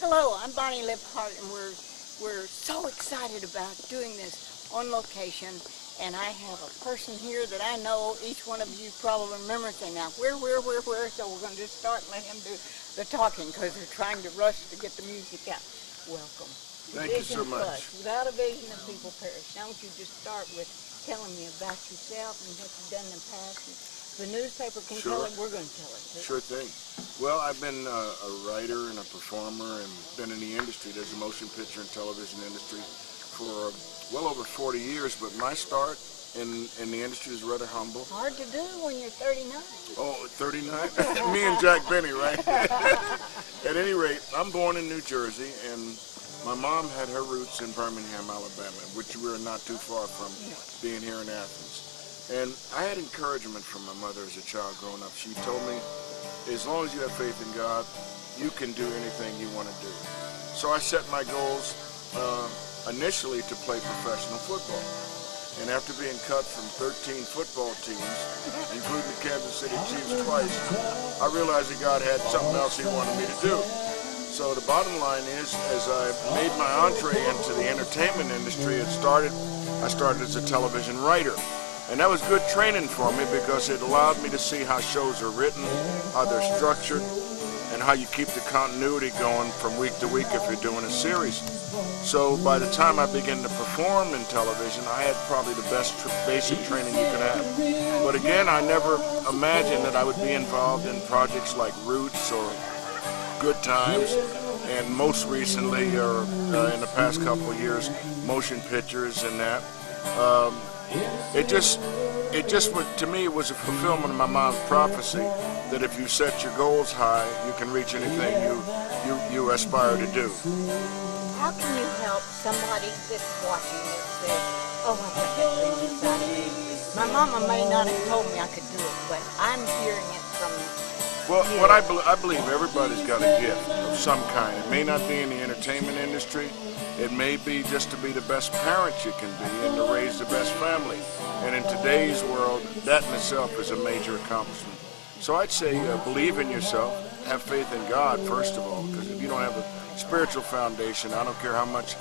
Hello, I'm Bonnie Libhart, and we're so excited about doing this on location. And I have a person here that I know each one of you probably remember saying, now, where? So we're going to just start and let him do the talking because they're trying to rush to get the music out. Welcome. Thank you so much. Plus. Without a vision, the people perish. Now, don't you just start with telling me about yourself and what you've done in the past. The newspaper can tell it, we're going to tell it too. Sure thing. Well, I've been a writer and a performer and been in the industry. There's a motion picture and television industry for well over 40 years, but my start in the industry is rather humble. Hard to do when you're 39. Oh, 39? Me and Jack Benny, right? At any rate, I'm born in New Jersey, and my mom had her roots in Birmingham, Alabama, which we're not too far from being here in Athens. And I had encouragement from my mother as a child growing up. She told me, as long as you have faith in God, you can do anything you want to do. So I set my goals initially to play professional football. And after being cut from 13 football teams, including the Kansas City Chiefs twice, I realized that God had something else He wanted me to do. So the bottom line is, as I made my entree into the entertainment industry, I started as a television writer. And that was good training for me because it allowed me to see how shows are written, how they're structured, and how you keep the continuity going from week to week if you're doing a series. So by the time I began to perform in television, I had probably the best basic training you could have. But again, I never imagined that I would be involved in projects like Roots or Good Times, and most recently, or in the past couple of years, motion pictures and that. It just to me, it was a fulfillment of my mom's prophecy that if you set your goals high, you can reach anything you aspire to do. How can you help somebody that's watching that says, oh, I got that dream inside of me? My mama may not have told me I could do it, but I'm hearing it from Well, what I believe everybody's got a gift of some kind. It may not be in the entertainment industry. It may be just to be the best parent you can be and to raise the best family. And in today's world, that in itself is a major accomplishment. So I'd say believe in yourself, have faith in God first of all, because if you don't have a spiritual foundation, I don't care how much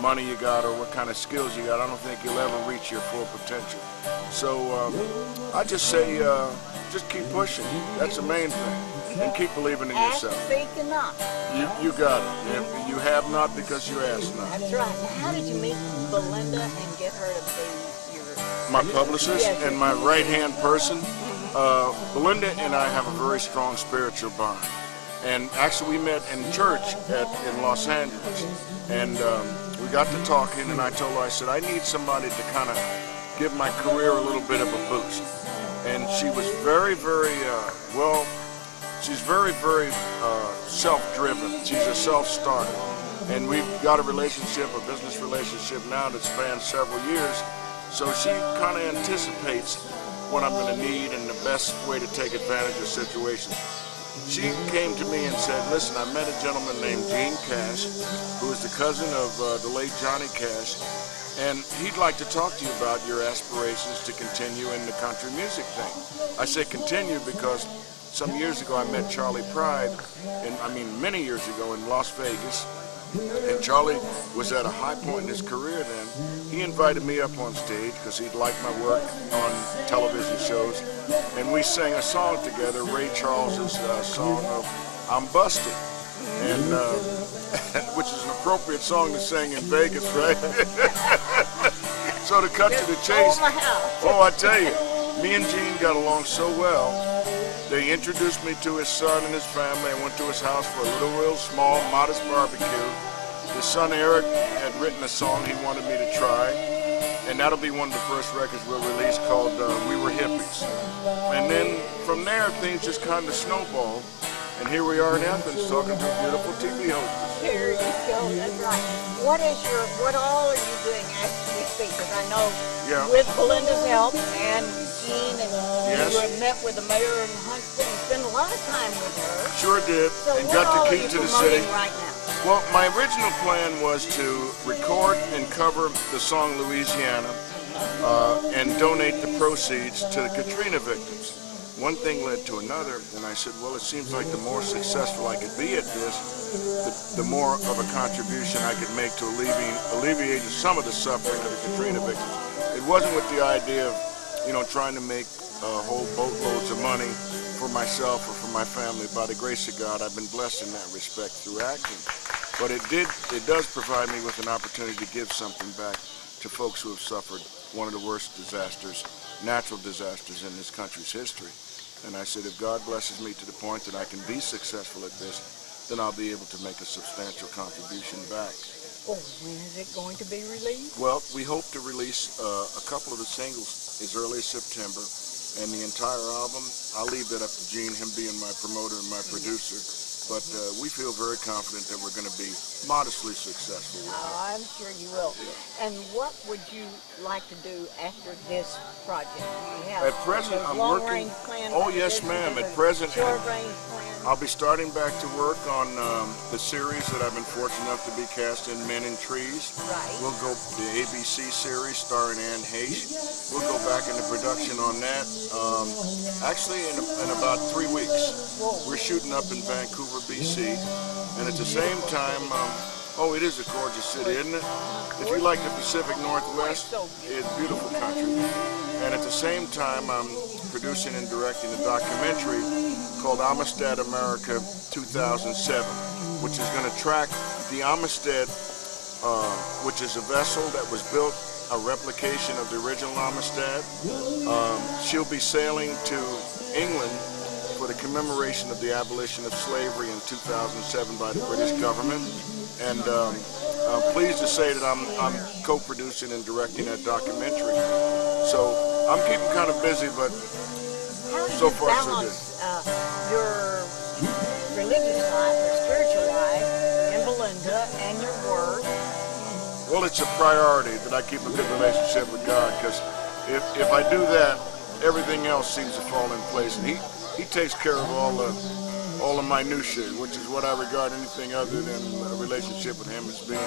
money you got or what kind of skills you got, I don't think you'll ever reach your full potential. So I just say just keep pushing. That's the main thing. And keep believing in yourself. Ask, seek, and knock. You got it. You have not because you ask not. That's right. Now, how did you meet Belinda and get her to be your... My publicist and my right-hand person. Belinda and I have a very strong spiritual bond. And actually we met in church in Los Angeles. And we got to talking, and I told her, I said, I need somebody to kind of give my career a little bit of a boost. And she was very, very, she's very, very self-driven. She's a self-starter. And we've got a relationship, a business relationship now that spans several years. So she kind of anticipates what I'm going to need and the best way to take advantage of situations. She came to me and said, listen, I met a gentleman named Gene Cash, who is the cousin of the late Johnny Cash, and he'd like to talk to you about your aspirations to continue in the country music thing. I say continue because some years ago I met Charlie Pride, many years ago in Las Vegas, and Charlie was at a high point in his career then. He invited me up on stage because he'd liked my work on television shows, and we sang a song together, Ray Charles's song of I'm Busted, and which is an appropriate song to sing in Vegas, right? So to cut to the chase, I tell you, me and Gene got along so well. They introduced me to his son and his family. I went to his house for a real small, modest barbecue. His son Eric had written a song he wanted me to try, and that'll be one of the first records we'll release called We Were Hippies. And then from there, things just kind of snowballed, and here we are in Athens talking to a beautiful TV hostess. There you go, that's right. What all are you doing as we speak? Because I know with Belinda's help and Gene and you have met with the mayor in Huntsville and spent a lot of time with her. Sure did, so and got the key to the city. Right now? Well, my original plan was to record and cover the song Louisiana and donate the proceeds to the Katrina victims. one thing led to another, and I said, well, it seems like the more successful I could be at this, the more of a contribution I could make to alleviating some of the suffering of the Katrina victims. It wasn't with the idea of, trying to make whole boatloads of money for myself or for my family. By the grace of God, I've been blessed in that respect through acting. But it does provide me with an opportunity to give something back to folks who have suffered one of the worst disasters, natural disasters in this country's history. And I said, if God blesses me to the point that I can be successful at this, then I'll be able to make a substantial contribution back. Oh, when is it going to be released? Well, we hope to release a couple of the singles as early as September, and the entire album, I'll leave that up to Gene, him being my promoter and my producer. But we feel very confident that we're going to be modestly successful with it. Oh, I'm sure you will. Yeah. And what would you like to do after this project? Do you have at present, I'm working. Plan oh yes, ma'am. At present, short-range plan. I'll be starting back to work on the series that I've been fortunate enough to be cast in, Men in Trees. Right. We'll go the ABC series starring Anne Heche. We'll go back into production on that. Actually, in about 3 weeks. Whoa. We're shooting up in Vancouver, BC, and at the same time, it is a gorgeous city, isn't it? If you like the Pacific Northwest, it's beautiful country. And at the same time, I'm producing and directing a documentary called Amistad America 2007, which is going to track the Amistad, which is a vessel that was built, a replication of the original Amistad. She'll be sailing to England for the commemoration of the abolition of slavery in 2007 by the British government. And I'm pleased to say that I'm co-producing and directing that documentary. So I'm keeping kind of busy, but so far so good. Your religious life or spiritual life in Belinda and your work? Well, it's a priority that I keep a good relationship with God, because if I do that, everything else seems to fall in place, and He takes care of all the minutiae, which is what I regard anything other than a relationship with Him as being.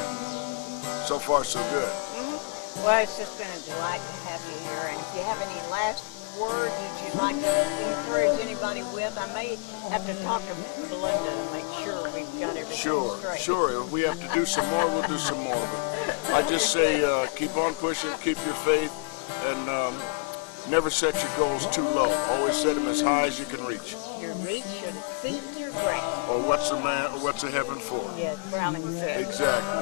So far, so good. Mm-hmm. Well, it's just been a delight to have you here, and if you have any last words that you'd like to encourage anybody with, I may have to talk to Belinda to make sure we've got everything straight. Sure. If we have to do some more, we'll do some more. But I just say keep on pushing, keep your faith, and never set your goals too low. Always set them as high as you can reach. Your reach should exceed your grasp. Or what's a heaven for? Yes, Browning said. Exactly.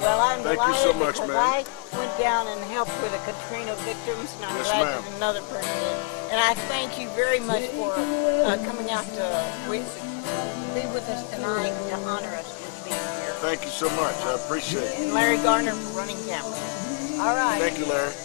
Well, I'm Thank you so much, because ma'am. I went down and helped with the Katrina victims, and I'm Yes, glad ma'am. that another person did. And I thank you very much for coming out to be with us tonight to honor us with being here. Thank you so much. I appreciate it. And Larry Garner for running camera. All right. Thank you, Larry.